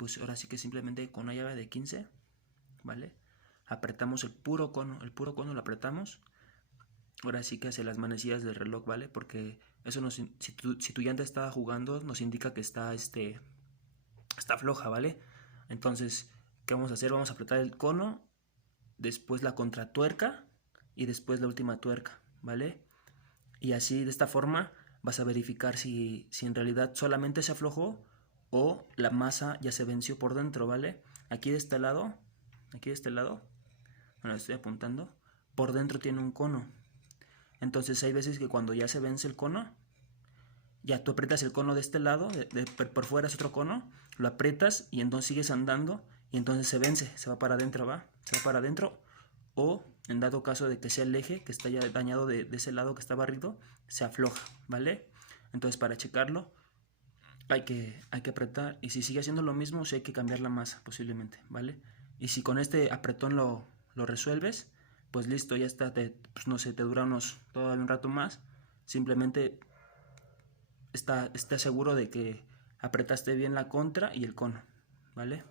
pues ahora sí que simplemente con una llave de 15, ¿vale? Apretamos el puro cono lo apretamos. Ahora sí que hace las manecillas del reloj, ¿vale? Porque eso si tu llanta está jugando, nos indica que está floja, ¿vale? Entonces, ¿qué vamos a hacer? Vamos a apretar el cono, después la contratuerca y después la última tuerca, ¿vale? Y así, de esta forma, vas a verificar si en realidad solamente se aflojó o la masa ya se venció por dentro, ¿vale? Aquí de este lado, bueno, estoy apuntando, por dentro tiene un cono. Entonces hay veces que cuando ya se vence el cono, ya tú aprietas el cono de este lado, por fuera es otro cono, lo aprietas y entonces sigues andando y entonces se vence, se va para adentro, se va para adentro. O en dado caso de que sea el eje que está ya dañado de ese lado que está barrido, se afloja, ¿vale? Entonces para checarlo hay que apretar, y si sigue haciendo lo mismo, sí hay que cambiar la masa posiblemente, ¿vale? Y si con este apretón lo resuelves, pues listo, ya está, pues no sé, te dura todavía un rato más. Simplemente está seguro de que apretaste bien la contra y el cono, ¿vale?